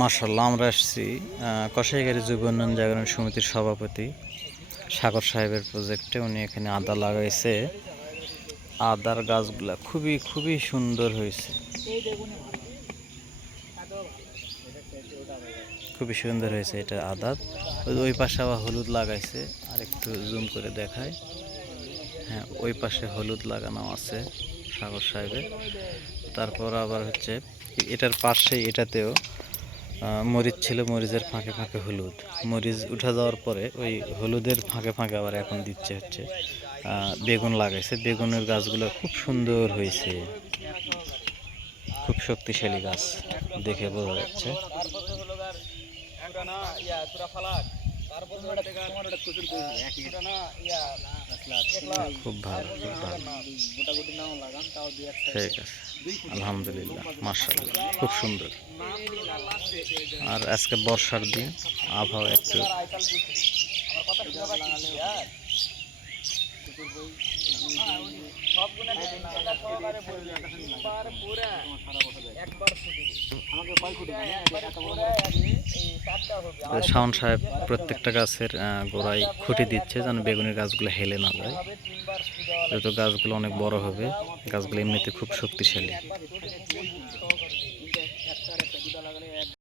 মাশাআল্লাহ আমরা আসছি কসাইগাড়ি যুব উন্নয়ন জাগরণ সমিতির সভাপতি সাগর সাহেবের প্রজেক্টে। উনি এখানে আদা লাগাইছে। আদার গাছগুলা খুবই খুবই সুন্দর হয়েছে, খুবই সুন্দর হয়েছে এটা আদা। ওই পাশে আবার হলুদ লাগাইছে, আর একটু জুম করে দেখায়। হ্যাঁ, ওই পাশে হলুদ লাগানো আছে সাগর সাহেবের। তারপর আবার হচ্ছে এটার পাশে এটাতেও মরিচ ছিল, মরিচের ফাঁকে ফাঁকে হলুদ। মরিচ উঠে যাওয়ার পরে ওই হলুদের ফাঁকে ফাঁকে আবার এখন দিচ্ছে হচ্ছে বেগুন লাগাইছে। বেগুনের গাছগুলো খুব সুন্দর হয়েছে, খুব শক্তিশালী গাছ দেখে বোঝা যাচ্ছে। খুব ভালো, খুব ভালো, ঠিক আছে, আলহামদুলিল্লাহ, মাশাআল্লাহ, খুব সুন্দর। আর আজকে বর্ষার দিন, আবহাওয়া একটু শাওন সাহেব প্রত্যেকটা গাছের গোড়ায় খুঁটি দিচ্ছে যেন বেগুনের গাছগুলো হেলে না যায়। যেহেতু গাছগুলো অনেক বড় হবে, গাছগুলো এমনিতে খুব শক্তিশালী।